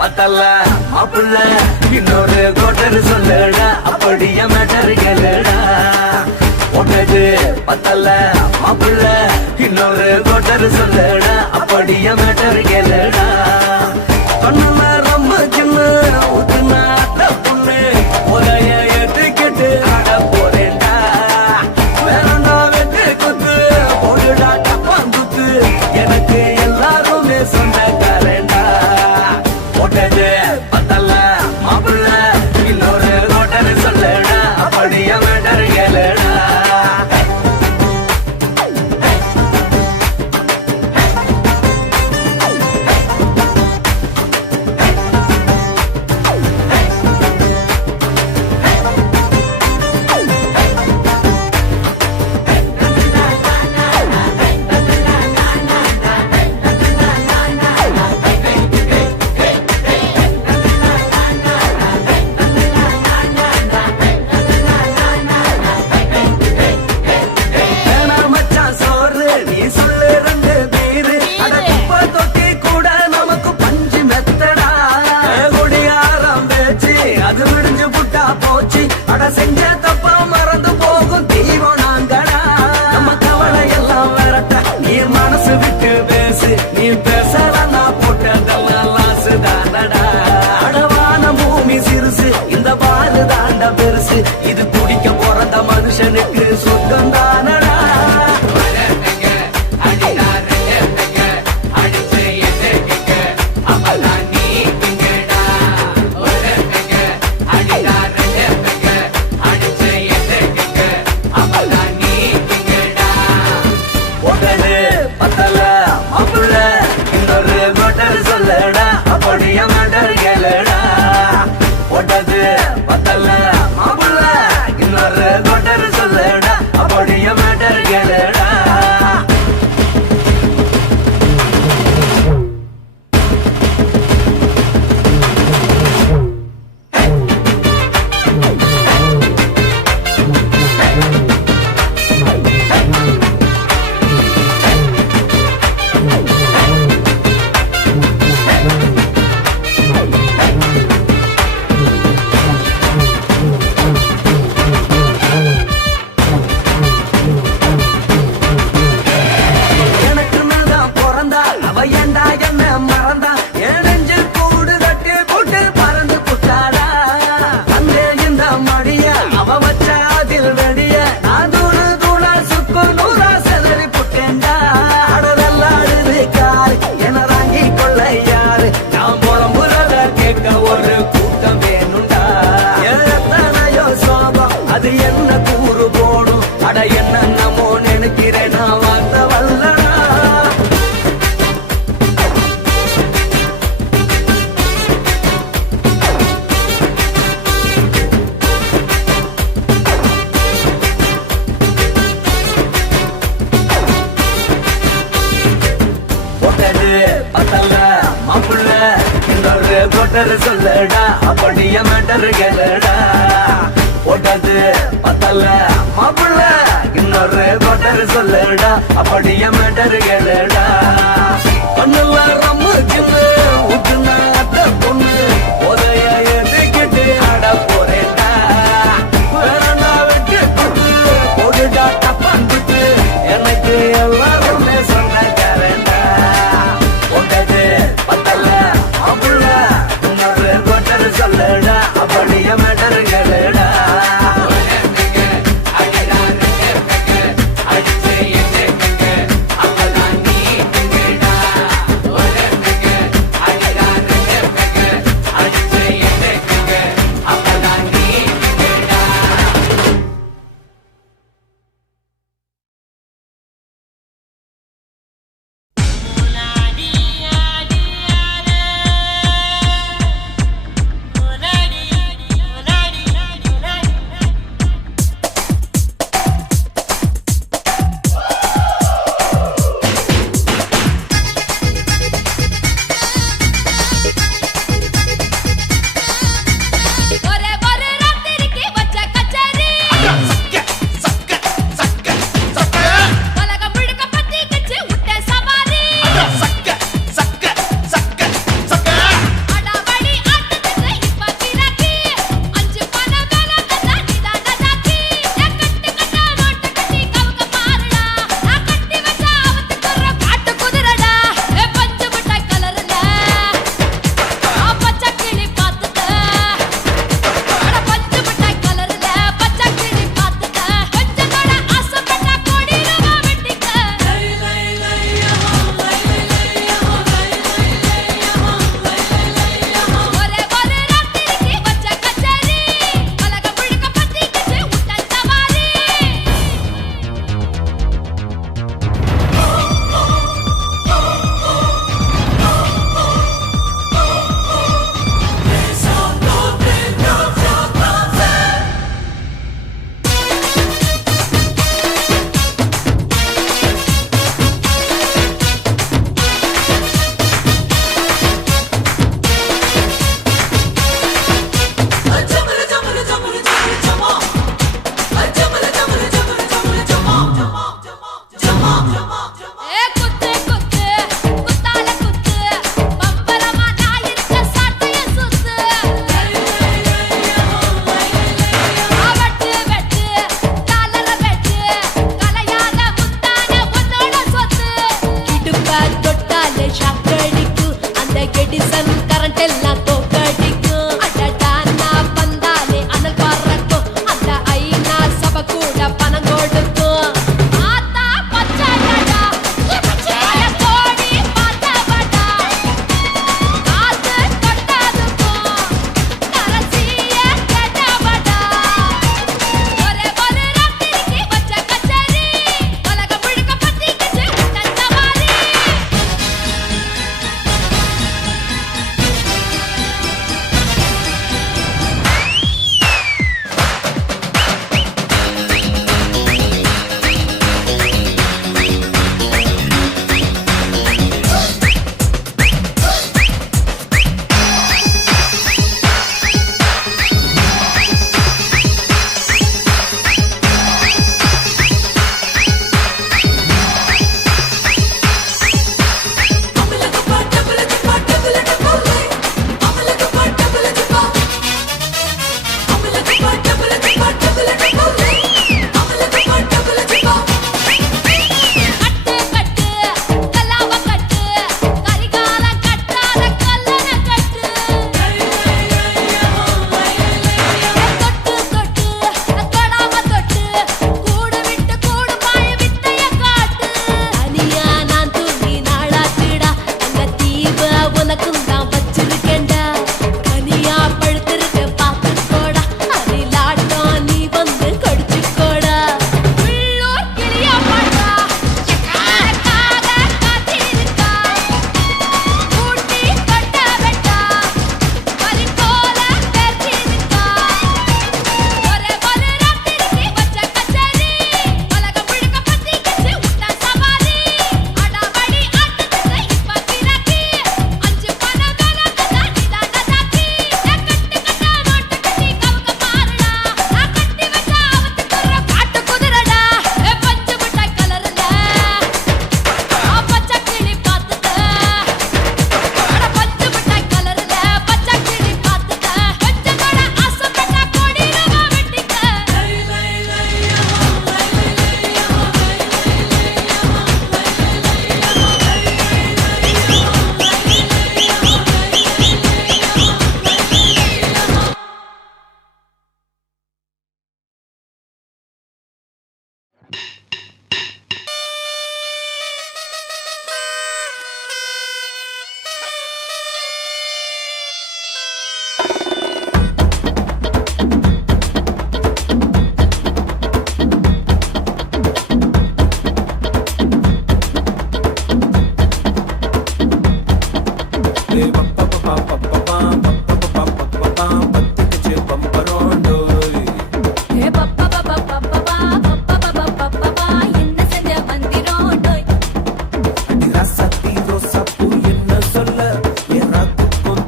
பத்தல்ல மாப்பிள்ள இன்னொரு கோட்டர் சொல்லுடா அப்படியே மேட்டர் கேளுடா ஒன்னது பத்தல்ல மாப்பிள்ள இன்னொரு கோட்டர் சொல்லுடா அப்படியே மேட்டர் கேளுடா சொன்ன ரொம்ப சின்ன ஊத்துனா பொண்ணு உரைய ஏத்துக்கிட்டு ஆட போறேன்டா வேறண்டா வெட்டு குத்து போடுடா டப்பாங்குத்து எனக்கு எல்லாருமே சொந்தக்காரேண்டா போட்டது பத்தல்ல மாப்பிள்ள இன்னொரு கோட்டர் சொல்லுடா அப்படியே மேட்டர் கேளுடா செஞ்ச தப்பா மறந்து போகும் தீவம் நாங்கடா நம்ம கவலை எல்லாம் விரட்ட நீ மனசு விட்டு பேசு நீ பேசலன்னா போட்டதெல்லாம் லாசு தானடா அடவான பூமி சிறுசு இந்த பாலு தாண்ட பெருசு இது குடிக்க பிறந்த மனுஷனுக்கு சொந்தம் தானடா அப்படியே மேட்டர் கேளுடா போட்டது பத்தல்ல மாப்பிள்ள இன்னொரு கோட்டர் சொல்லுடா அப்படியே மேட்டர் கேளுடா அது என்ன கூறு போடும் அட என்ன நம்மோ நினைக்கிறேன் நான் வார்த்தை வல்லடா போட்டது பத்தல்ல மாப்பிள்ள இன்னொரு கோட்டர் சொல்லுடா அப்படியே மேட்டர் கேளுடா போட்டது பத்தல்ல மாப்பிள்ள இன்னொரு கோட்டர் சொல்லுடா அப்படியே மேட்டர் கேளுடா பொண்ணுல ரொம்ப சின்ன ஊத்துனா பொண்ணு உதய ஏத்துக்கிட்டு ஆட போறேன்டா வேறண்டா வெட்டு குத்து போடுடா டப்பாங்குத்து எனக்கு எல்லாருமே சொந்தக்காரன்டா போட்டது பத்தல்ல மாப்பிள்ள இன்னொரு கோட்டர் சொல்லுடா அப்படியே மேட்டர் கேளுடா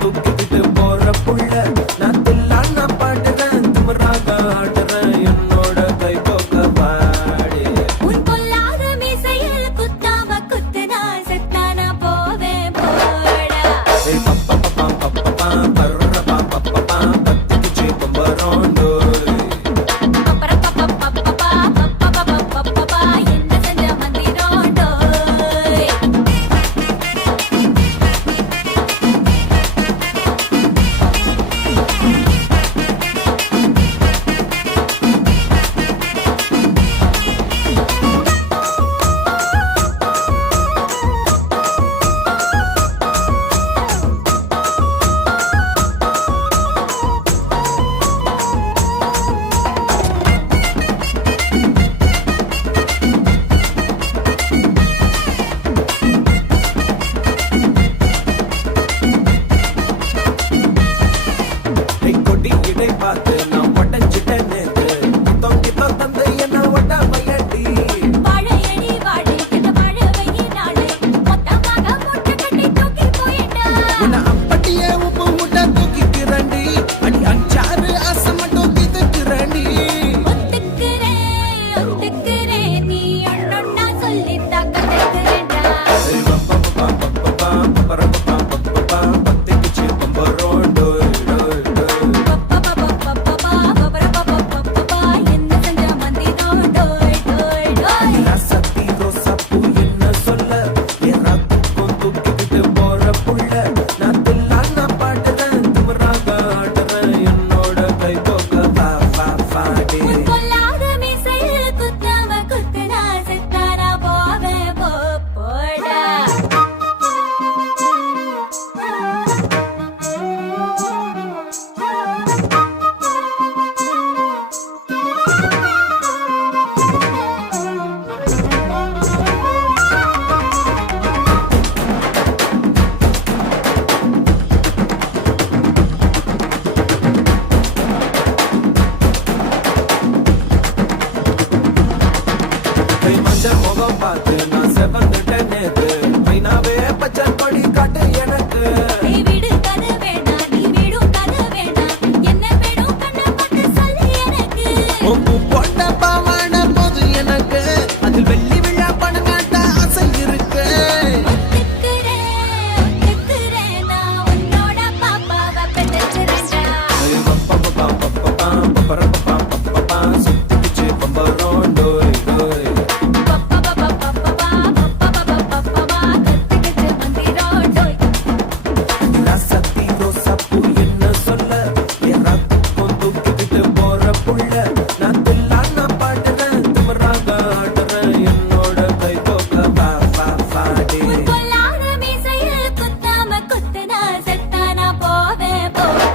தூக்கிக்கிட்டு போற புள்ள நான் தில்லான பாட்டுறேன் திமிராக ஆடுறேன் என்னோட கை போக்க பாடி உன் பொல்லாத மீசையில் குத்தாம குத்துனா செத்தானா போவேன் போடா கத்திக்குச்சி பம்பரோண்டோ என்ன செஞ்ச மந்திரோண்டோய் கொடி இடை பார்த்து நான் உடஞ்சிட்டேன் நேத்து கித்தம் தந்து என்ன ஒட்ட மையடி வாழையடி வாழை இந்த வாழவையே நாளை மொத்தமாக மூட்டை கட்டி தூக்கி போயிட்டா உன்னை அப்படியே உப்பு முட்டை தூக்கிக்கிறண்டி அடி அஞ்சாறு ஆசை மட்டும் தீத்துக்கிறண்டி ஒத்துக்கிறேன் நீ ஒன்னொன்னா சொல்லித்தா கத்துக்கிறேன்டா பத்திக்குச்சி பம்பரோண்டோ என்ன செஞ்ச மந்திரோண்டோய் டோய் டோய் சத்தி ரோசா பூ என்ன சொல்ல ஏறா தூக்கம் தூக்கிக்கிட்டு போற புள்ள நான் தில்லான பாட்டுறேன் திமிராக ஆடுறேன் என்னோட கை போக்க பாடி உன் பொல்லாத மீசையில் குத்தாம குத்துனா செத்தானா போவேன் போடா கை மஞ்சள் முகம் பார்த்து நான் செவந்துட்டேன் நேத்து மைனாவே பச்சை கொடி காட்டு எனக்கு நீ விடு கதை வேண்டாம் நீ விடும் கதை வேண்டாம் என்ன வேணும் கண்ணை பார்த்து சொல்லு எனக்கு உப்பு போட்ட பாவாட போது எனக்கு அதில் வெள்ளி விழா பணங்காட்ட ஆசை இருக்கு ஒத்துக்கிறேன் நான் உன்னோட பாப்பாவை பெற்றேன்டா சுத்திக்குச்சி பம்பரோண்டோ கத்துக்கிட்டு மந்திரோண்டோய் சத்தி ரோசா பூ என்ன சொல்ல ஏறா தூக்கம் தூக்கிக்கிட்டு போற புள்ள நான் தில்லான பாட்டுறேன் திமிராக ஆடுறேன் என்னோட கை போக்க பாடி உன் பொல்லாத மீசையில் குத்தாம குத்துனா செத்தானா போவேன் போடா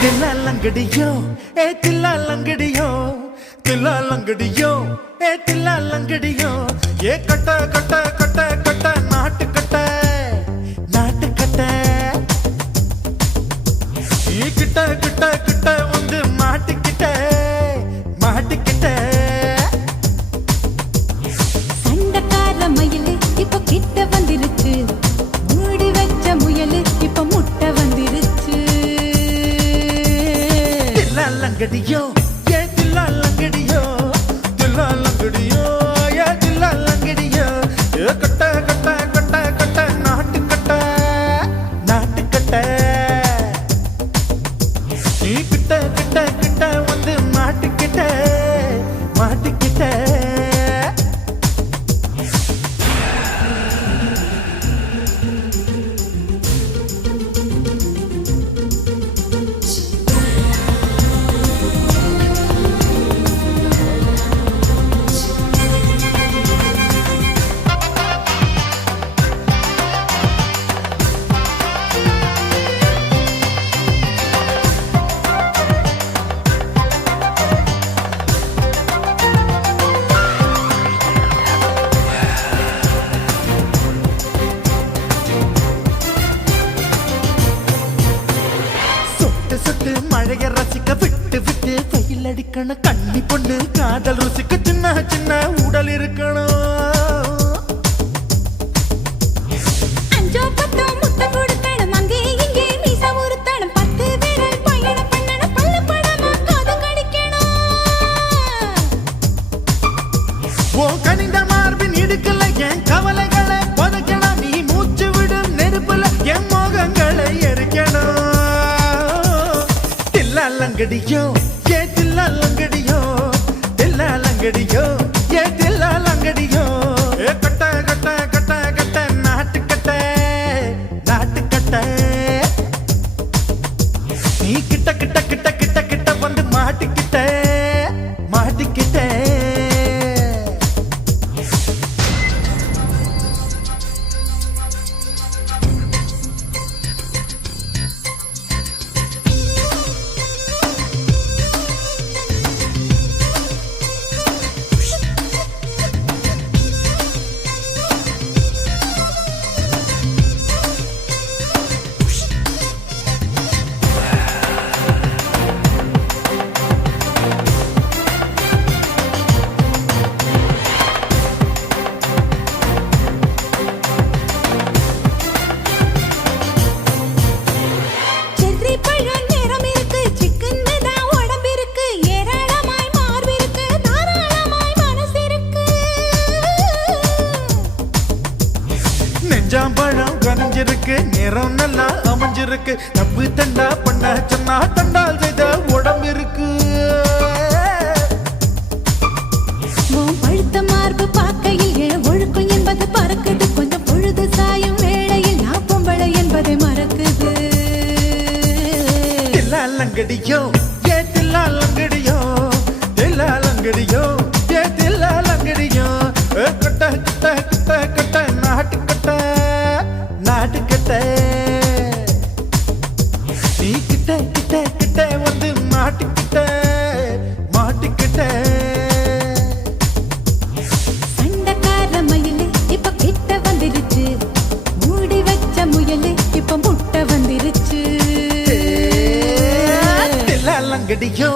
தில்லாலங்கடியோ தில்லாலங்கடியோ தில்லாலங்கடியோ தில்லாலங்கடியோ கட்ட கட்ட கட்ட கட்ட நாட்டு கட்ட நாட்டு கட்ட கிட்ட கிட்ட கிட்ட வந்து மாட்டிக்கிட்ட மாட்டிக்கிட்ட சண்டக்கார மயிலு இப்ப கிட்ட வந்துருச்சு மூடி வச்ச முயலு இப்ப முட்டை வந்துருச்சு தில்லாலங்கடியோ தில்லாலங்கடியோ தில்லாலங்கடியோ தில்லாலங்கடியோ கட்ட கட்ட கட்ட கட்ட நாட்டு கட்ட நாட்டு கட்ட நீ கிட்ட கிட்ட கிட்ட வந்து மாட்டிக்கிட்ட மாட்டிக்கிட்ட இருக்கணும் கண்ணி பொண்ணு காதல் ருசிக்கு சின்ன சின்ன உடல் இருக்கணும் அஞ்சோ பத்தோ முத்தம் கொடுக்கணும் அங்கே இங்கே மீச உறுத்தணும் 10 விரல் பயணம் பண்ணணும் பல்லு படமா காது கடிக்கணும் ஓ கனிந்த மார்பின் இடுக்கல என் கவலைகளை பதுக்கணும் நீ மூச்சு விடும் நெருப்புல என் மோகங்களை எரிக்கணும் தில்லாலங்கடியோ ஏ தில்லாலங்கடியோ தில்லாலங்கடியோ ஏ தில்லாலங்கடியோ ஏ கட்ட கட்ட கட்ட கட்ட நாட்டுக்கட்ட நாட்டுக்கட்ட நீ கிட்ட கிட்ட கிட்ட கிட்ட கிட்ட வந்து மாட்டிக்கிட்ட மாட்டிக்கிட்ட செர்ரி பழம் நிறம் இருக்கு சிக்கன்னு தான் உடம்பு இருக்கு ஏராளமாய் மார்பு இருக்கு தாராளமாய் மனசு இருக்கு நெஞ்சாம்பழம் கனிஞ்சிருக்கு நிறம் நல்லா அமைஞ்சிருக்கு தப்பு தண்டா பண்ண சொன்னா தண்டால் செய்த உடம்பு இருக்கு உன் பழுத்த மார்பு பார்க்கையில் என் ஒழுக்கம் என்பது பறக்குது கொஞ்சம் பொழுது சாயும் வேளையில் நான் பொம்பளை என்பதை மறக்குது தில்லாலங்கடியோ ஏ தில்லாலங்கடியோ தில்லாலங்கடியோ ஏ தில்லாலங்கடியோ கட்ட கட்ட கட்ட கட்ட நாட்டுக்கட்ட நாட்டுக்கட்ட நீ கிட்ட கிட்ட கிட்ட வந்து மாட்டிக்கிட்ட மாட்டிக்கிட்ட சண்டைக்கார மயிலு இப்ப கிட்ட வந்துருச்சு மூடி வச்ச முயலு இப்ப முட்டை வந்துருச்சு தில்லாலங்கடியோ